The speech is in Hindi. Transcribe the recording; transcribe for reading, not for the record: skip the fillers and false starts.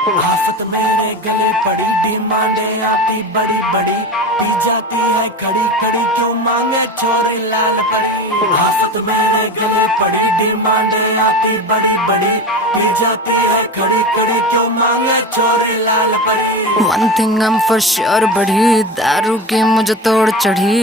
आफत मेरे गले पड़ी, डिमांडे आती बड़ी बड़ी, पी जाती है खड़ी खड़ी, क्यों मांगे छोरे लाल परी। आफत मेरे गले पड़ी, डिमांडे आती बड़ी बड़ी, पी जाती है खड़ी खड़ी, क्यों मांगे छोरे लाल परी। One thing I'm for sure बढ़ी, दारू की मुझे तोड़ चढ़ी।